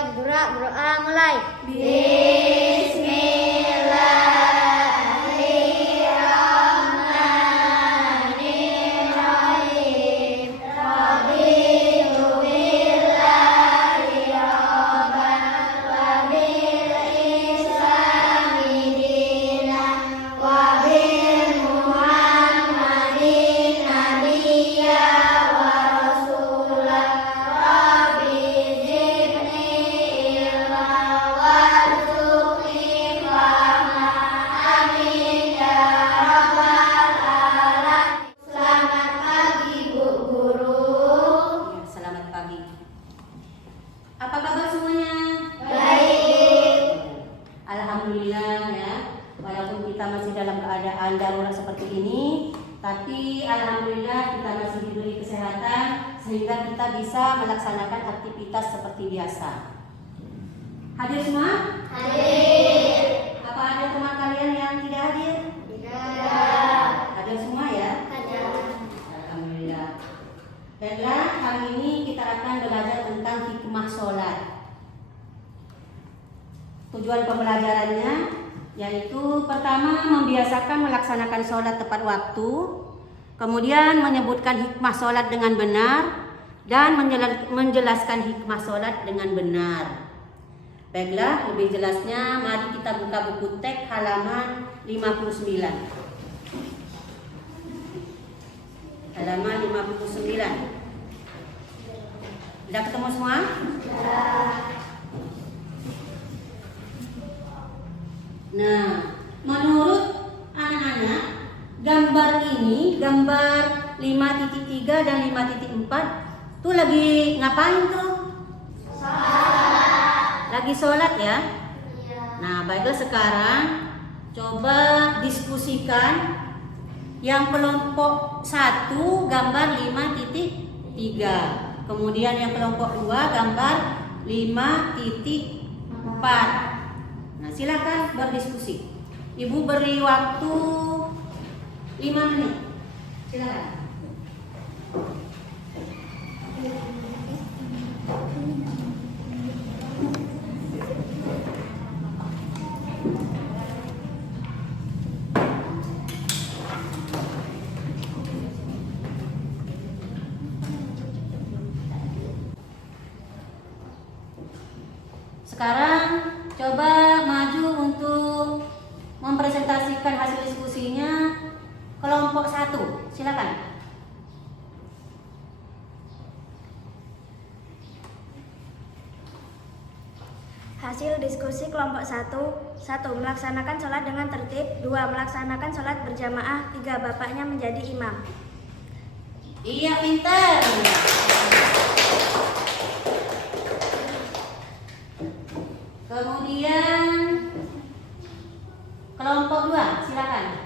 Siap berdoa mulai. Apa kabar semuanya? Baik. Alhamdulillah ya. Walaupun kita masih dalam keadaan darurat seperti ini, tapi alhamdulillah kita masih diberi kesehatan sehingga kita bisa melaksanakan aktivitas seperti biasa. Hadir semua? Hadir. Apa ada teman kalian yang tidak hadir? Tidak. Hadir semua ya? Hadir. Alhamdulillah. Baiklah, hari ini kita akan belajar tentang hikmah sholat. Tujuan pembelajarannya yaitu pertama membiasakan melaksanakan sholat tepat waktu, kemudian menyebutkan hikmah sholat dengan benar, dan menjelaskan hikmah sholat dengan benar. Baiklah, lebih jelasnya mari kita buka buku teks halaman 59. Halaman 59. Sudah ketemu semua? Nah, menurut anak-anak, gambar ini, gambar 5.3 dan 5.4 tuh lagi ngapain tuh? Lagi sholat ya? Nah, baiklah sekarang coba diskusikan yang kelompok 1 gambar 5.3. Kemudian yang kelompok 2 gambar 5.4. Nah, silakan berdiskusi. Ibu beri waktu 5 menit. Silakan. Sekarang coba maju untuk mempresentasikan hasil diskusinya kelompok 1. Silakan. Hasil diskusi kelompok 1. 1. Melaksanakan sholat dengan tertib. 2. Melaksanakan sholat berjamaah. 3. Bapaknya menjadi imam. Iya, pintar. Kemudian kelompok 2, silakan.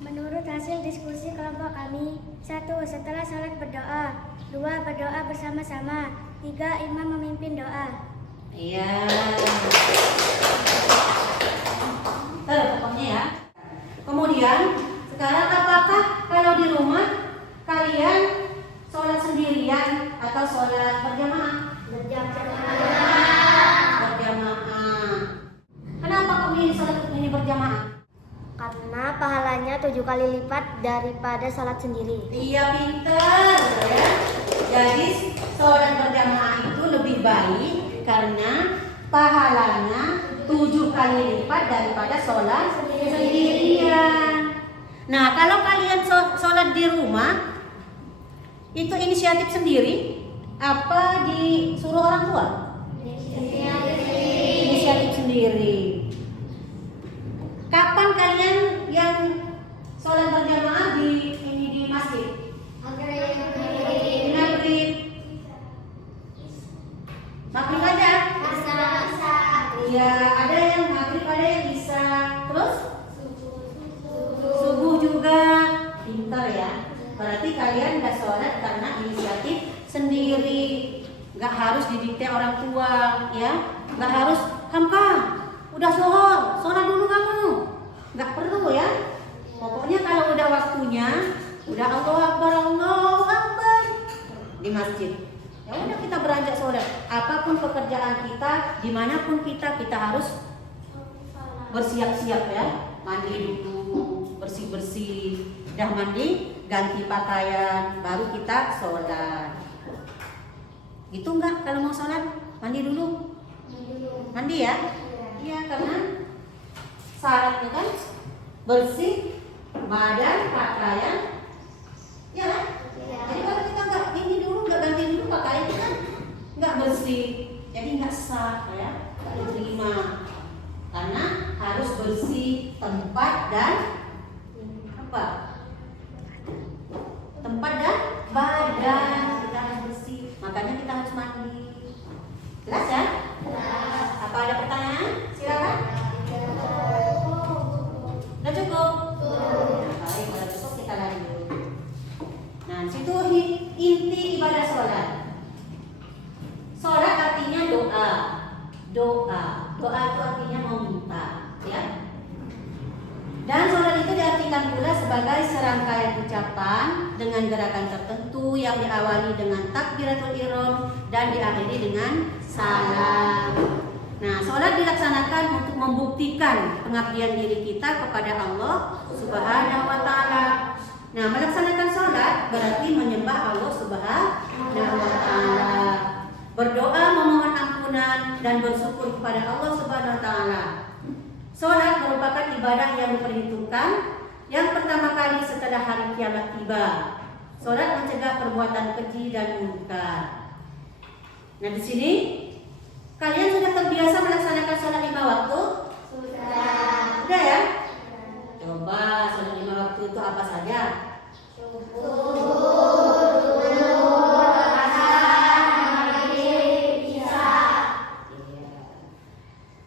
Menurut hasil diskusi kelompok kami, 1. Setelah sholat berdoa. 2. Berdoa bersama-sama. 3. Imam memimpin doa. Iya. Pokoknya ya. Kemudian sekarang apakah kalau di rumah kalian sholat sendirian atau sholat berjamaah? Berjamaah. Kenapa kok milih sholat ini berjamaah? Karena pahalanya 7 kali lipat daripada sholat sendiri. Iya, pintar ya. Jadi sholat berjamaah itu lebih baik karena pahalanya 7 kali lipat daripada sholat sendirian. Nah, kalau kalian sholat di rumah, itu inisiatif sendiri apa disuruh orang tua? Inisiatif sendiri. Kapan kalian yang sholat berjamaah di masjid? Maghrib. Maghrib aja? Ya, ada yang maghrib, ada yang bisa. Terus? Subuh juga. Pintar ya. Berarti kalian gak sholat karena inisiatif sendiri, gak harus didikte orang tua, ya, gak harus Hamka, udah sholat dulu kamu, gak perlu ya. Pokoknya kalau udah waktunya Udah Allahu Akbar di masjid. Ya udah kita beranjak sholat. Apapun pekerjaan kita, dimanapun kita harus bersiap-siap ya. Mandi dulu, bersih-bersih. Udah mandi, ganti pakaian, baru kita sholat. Gitu enggak kalau mau sholat? Mandi dulu? Mandi ya? Iya, karena syaratnya kan bersih, badan, pakaian. Ya kan? Jadi kalau kita enggak ini dulu, enggak ganti dulu pakaian kan enggak bersih. Jadi enggak sah ya, enggak diterima. Karena harus bersih tempat dan apa? Tempat dan badan kita harus bersih. Makanya kita harus mandi. Jelas ya? Jelas. Apa ada pertanyaan? Silakan. Udah cukup? Baik, kalau cukup kita lanjut. Nah, situ inti ibadah sholat. Sholat artinya doa. Doa itu artinya meminta, ya. Dan sholat itu diartikan pula sebagai serangkaian ucapan dengan gerakan tertentu yang diawali dengan takbiratul ihram dan diakhiri dengan salam. Nah, sholat dilaksanakan untuk membuktikan pengabdian diri kita kepada Allah Subhanahu wa Ta'ala. Nah, melaksanakan sholat berarti menyembah Allah Subhanahu wa Ta'ala, berdoa memohon ampunan dan bersyukur kepada Allah Subhanahu wa Ta'ala. Sholat merupakan ibadah yang diperhitungkan yang pertama kali setelah hari kiamat tiba. Sholat mencegah perbuatan keji dan munkar. Nah, di sini kalian sudah terbiasa melaksanakan sholat 5 waktu? Sudah ya? Coba sholat 5 waktu itu apa saja?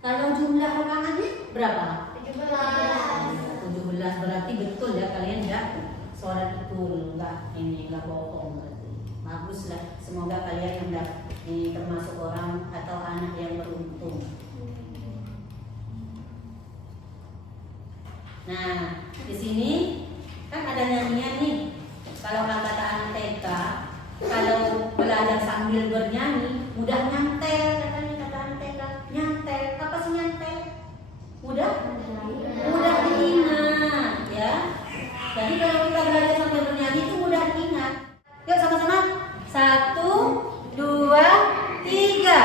Kalau jumlah rakaatnya berapa? 17 berarti betul ya kalian ya sholat itu enggak bohong berarti. Bagus lah, semoga kalian yang termasuk orang atau anak yang beruntung. Nah, di sini kan ada nyanyian nih. Kalau kata anak TK, kalau belajar sambil bernyanyi, mudah nyantel katanya kata anak TK. Nyantel, apa sih nyantel? Mudah diingat, ya. Jadi kalau kita belajar sambil bernyanyi itu mudah diingat. Yuk sama-sama. 1, 2, 3.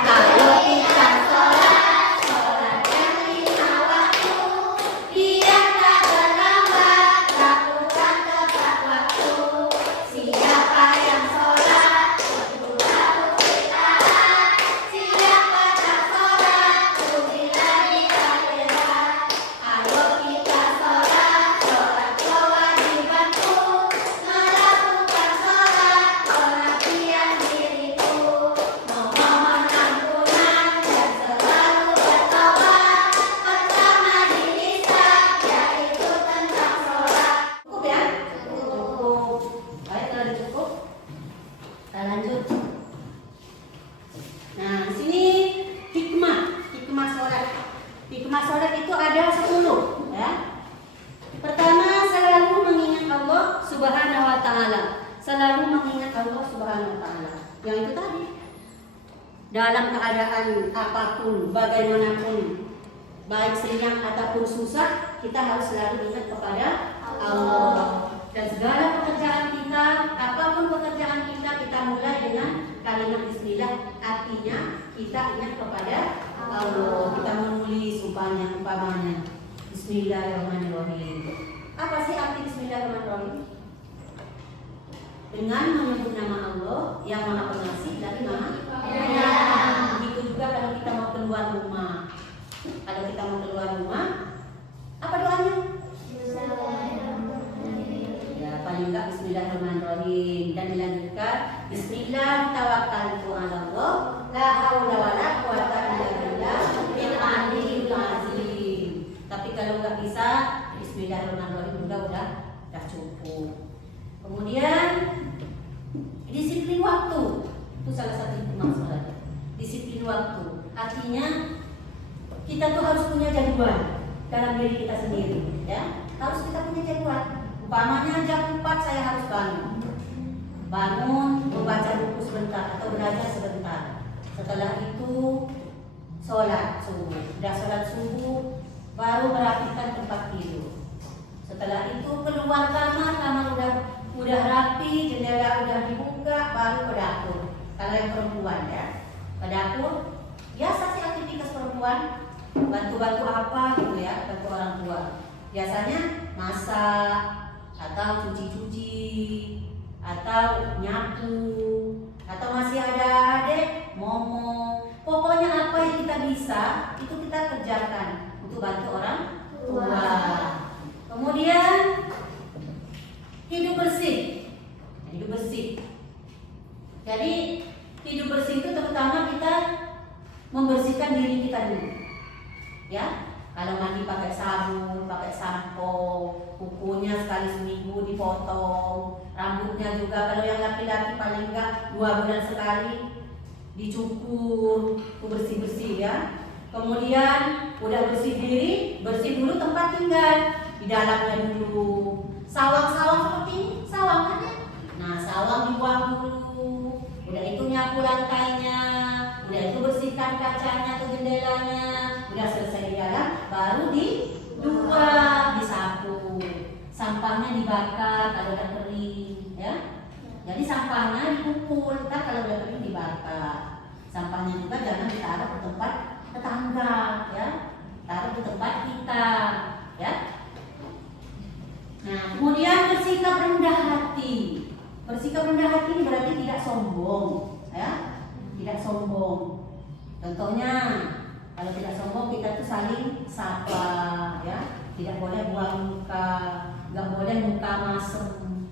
Kalau kita sholat yang 5 waktu, biar tak terlambat, lakukan tepat waktu. Siapa yang sholat, berdua istirahat. Siapa tak sholat, pujilah di akhirat. Ayo kita sholat kewajibanku, melakukan sholat pengabdian diriku. Memohon ampunan dan selalu bertobat, pertama di lisan yaitu tentang sholat. Cukup ya? Cukup. Baik, kalau udah cukup, kita lanjut. Nah, di sini hikmah sholat. Hikmah sholat itu ada 10, ya. Pertama, selalu mengingat Allah Subhanahu wa Ta'ala. Selalu mengingat Allah Subhanahu wa Ta'ala. Yang itu tadi. Dalam keadaan apapun, bagaimanapun, baik senang ataupun susah, kita harus selalu ingat kepada Allah. Dan segala pekerjaan kita, apapun pekerjaan kita mulai dengan kalimat bismillah. Artinya kita ingat kepada Allah. Kita menulis umpamanya Bismillahirrahmanirrahim. Apa sih arti Bismillahirrahmanirrahim? Dengan menyebut nama Allah yang Maha Pengasih lagi Maha Penyayang. Begitu juga kalau kita mau keluar rumah. Kalau kita mau keluar rumah, apa doanya? Ya, paling enggak Bismillahirrahmanirrahim, dan dilanjutkan Bismillah tawakkaltu 'ala Allah, la haula wala quwata illa billah bil aliyyil azim. Tapi kalau enggak bisa Bismillahirrahmanirrahim juga udah cukup. Kemudian disiplin waktu. Itu salah satu hikmah sholat. Disiplin waktu. Artinya kita tuh harus punya jadwal dalam diri kita sendiri, ya. Harus kita punya jadwal. Umpamanya jam 4 saya harus bangun, membaca buku sebentar atau belajar sebentar. Setelah itu sholat subuh. Sudah sholat subuh, baru merapikan tempat tidur. Setelah itu keluar kamar udah rapi, jendela udah dibuka, baru ke dapur. Kalau yang perempuan ya, ke dapur. Biasa sih aktivitas perempuan, bantu-bantu apa gitu ya, bantu orang tua. Biasanya masak, atau cuci-cuci, atau nyapu, atau masih ada adik, ngomong. Pokoknya apa yang kita bisa, itu kita kerjakan untuk bantu orang tua. Kemudian hidup bersih. Hidup bersih. Jadi hidup bersih itu terutama kita membersihkan diri kita dulu. Ya, kalau mandi pakai sabun, pakai sampo, kukunya sekali seminggu dipotong, rambutnya juga kalau yang laki-laki paling enggak 2 bulan sekali dicukur, bersih-bersih ya. Kemudian udah bersih diri, bersih dulu tempat tinggal, di dalamnya dulu. Sawang-sawang seperti ini, sawang ada. Nah, sawang dibuang dulu. Udah itu nyapu lantainya, udah itu bersihkan kacanya atau jendelanya. Udah selesai di dalam, baru disapu. Sampahnya dibakar kalau udah kering, ya. Jadi sampahnya dikumpul, kalau udah kering dibakar. Sampahnya juga jangan ditaruh di tempat tetangga, ya. Taruh di tempat kita, ya. Nah, kemudian bersikap rendah hati. Bersikap rendah hati ini berarti tidak sombong, ya. Tidak sombong. Contohnya, kalau tidak sombong kita tuh saling sapa, ya. Tidak boleh buang muka, nggak boleh muka masem.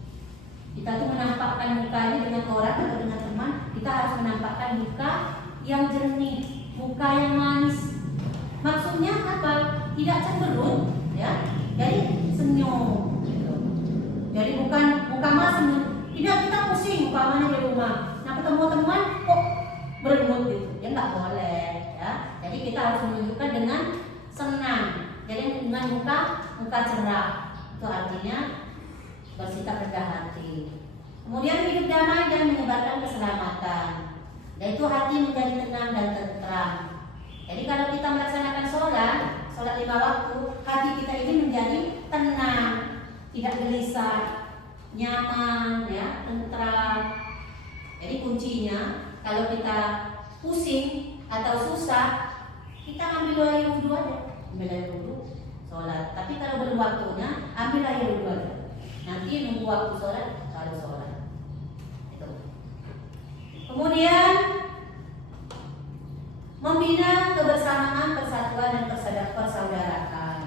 Kita tuh menampakkan mukanya dengan orang atau dengan teman, kita harus menampakkan muka yang jernih, muka yang manis. Maksudnya apa? Tidak cemberut, ya. Jadi senyum. Gitu. Jadi bukan muka masem. Tidak kita pusing umpamanya di rumah. Nah ketemu teman kok berengut gitu, ya nggak boleh, ya. Jadi kita harus menunjukkan dengan senang. Jadi dengan muka cerah. Itu artinya bersikap rendah hati. Kemudian hidup damai dan menyebarkan keselamatan. Dan itu hati menjadi tenang dan tentram. Jadi kalau kita melaksanakan sholat 5 waktu, hati kita ini menjadi tenang, tidak gelisah, nyaman, ya, tentram. Jadi kuncinya kalau kita pusing atau susah, kita ambil air wudhu aja, ambil air wudhu, sholat. Tapi kalau belum waktunya, ambil air wudhu aja. Nanti nunggu waktu sholat, baru sholat. Itu. Kemudian membina kebersamaan, persatuan dan persaudaraan,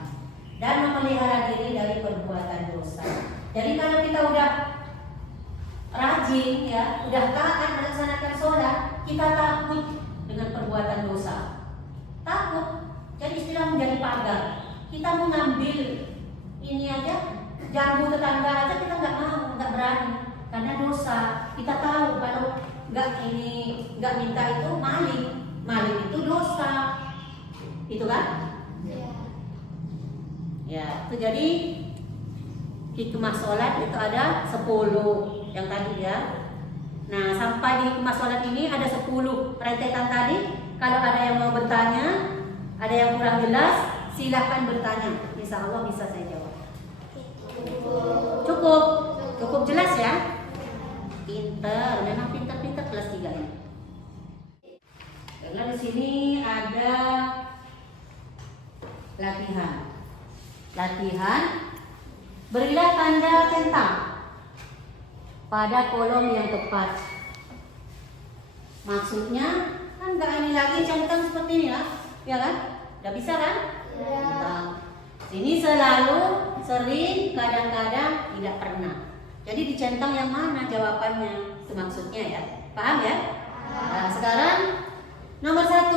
dan memelihara diri dari perbuatan dosa. Jadi kalau kita udah rajin, ya, udah taat melaksanakan sholat, kita takut dengan perbuatan dosa. Takut. Jadi istilah menjadi pagar. Kita mau ngambil ini aja, ganggu tetangga aja kita nggak mau, nggak berani, karena dosa. Kita tahu kalau nggak minta itu maling itu dosa, itu kan? Ya, itu jadi hikmah sholat itu ada 10 yang tadi ya. Nah, sampai di hikmah sholat ini ada 10 rentetan tadi. Kalau ada yang mau bertanya, ada yang kurang jelas, silahkan bertanya. Insya Allah bisa saya jawab. Cukup jelas ya. Pinter, memang pinter kelas 3 ini. Karena di sini ada latihan. Berilah tanda centang pada kolom yang tepat. Maksudnya kan nggak ini lagi centang seperti ini lah, ya kan? Udah bisa kan? Centang. Ini selalu, sering, kadang-kadang, tidak pernah. Jadi dicentang yang mana jawabannya? Itu maksudnya ya. Paham ya? Nah, sekarang nomor 1.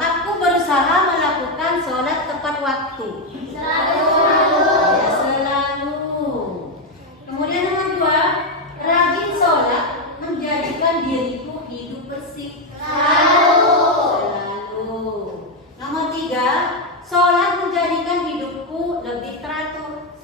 Aku berusaha melakukan sholat tepat waktu. Selalu. Kemudian nomor 2, rajin sholat menjadikan diriku hidup bersih. Selalu. Nomor 3, sholat menjadikan hidupku lebih teratur.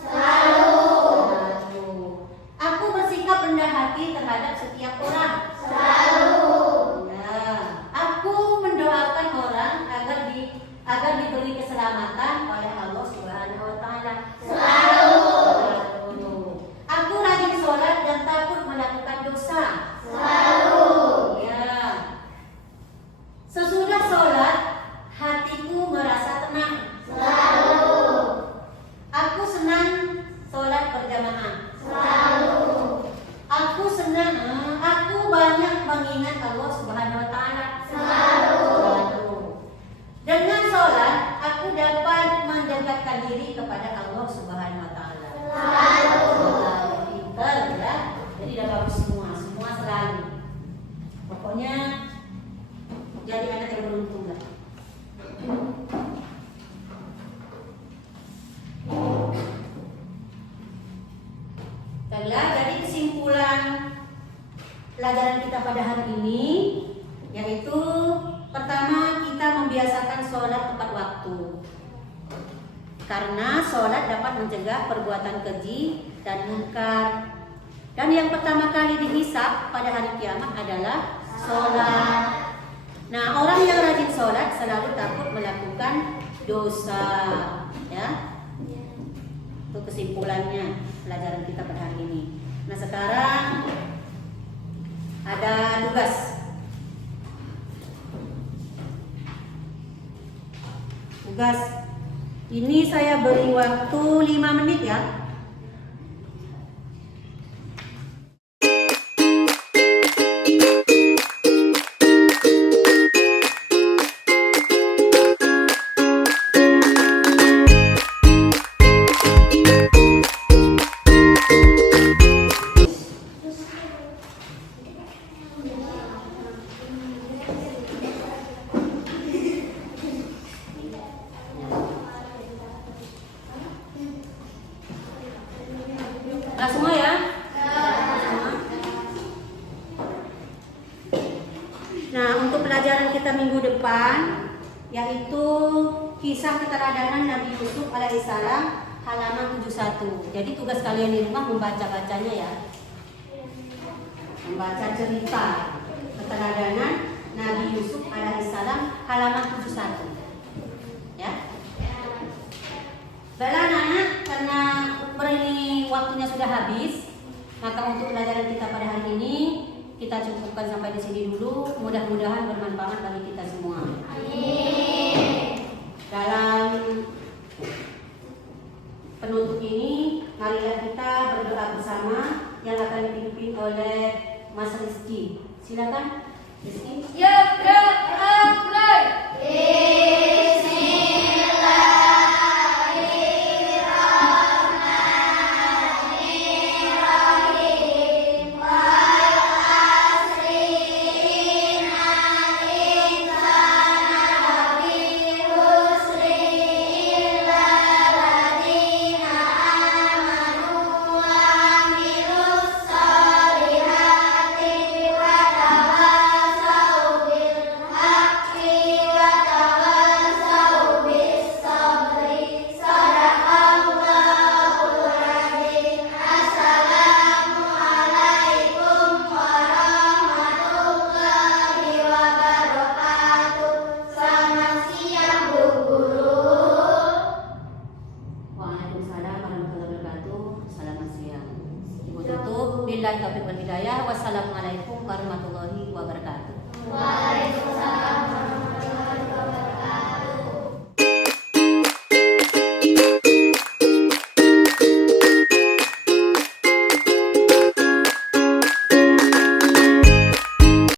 sholat berjamaah? Selalu. Aku senang, aku banyak mengingat Allah Subhanahu wa taala. Selalu. Dengan sholat aku dapat mendekatkan diri kepada Allah Subhanahu wa taala. Selalu. Pintar ya. Jadi udah bagus semua selalu. Pokoknya jadi anak yang beruntung lah. Baiklah, jadi kesimpulan pelajaran kita pada hari ini yaitu pertama, kita membiasakan sholat tepat waktu, karena sholat dapat mencegah perbuatan keji dan munkar. Dan yang pertama kali dihisab pada hari kiamat adalah sholat. Nah, orang yang rajin sholat selalu takut melakukan dosa, ya. Itu kesimpulannya pelajaran kita pada hari ini. Nah, sekarang ada tugas. Tugas ini saya beri waktu 5 menit ya. Nah, semua ya? Nah, untuk pelajaran kita minggu depan yaitu kisah keteladanan Nabi Yusuf alaihissalam halaman 71. Jadi tugas kalian di rumah membaca-bacanya ya. Membaca cerita keteladanan Nabi Yusuf alaihissalam halaman 71. Ya. Baiklah anak-anak, karena ini waktunya sudah habis, maka untuk pelajaran kita pada hari ini kita cukupkan sampai di sini dulu. Mudah-mudahan bermanfaat bagi kita semua. Amin. Dalam penutup ini, marilah kita berdoa bersama yang akan dipimpin oleh Mas Rizky. Silakan, Rizky. Ya,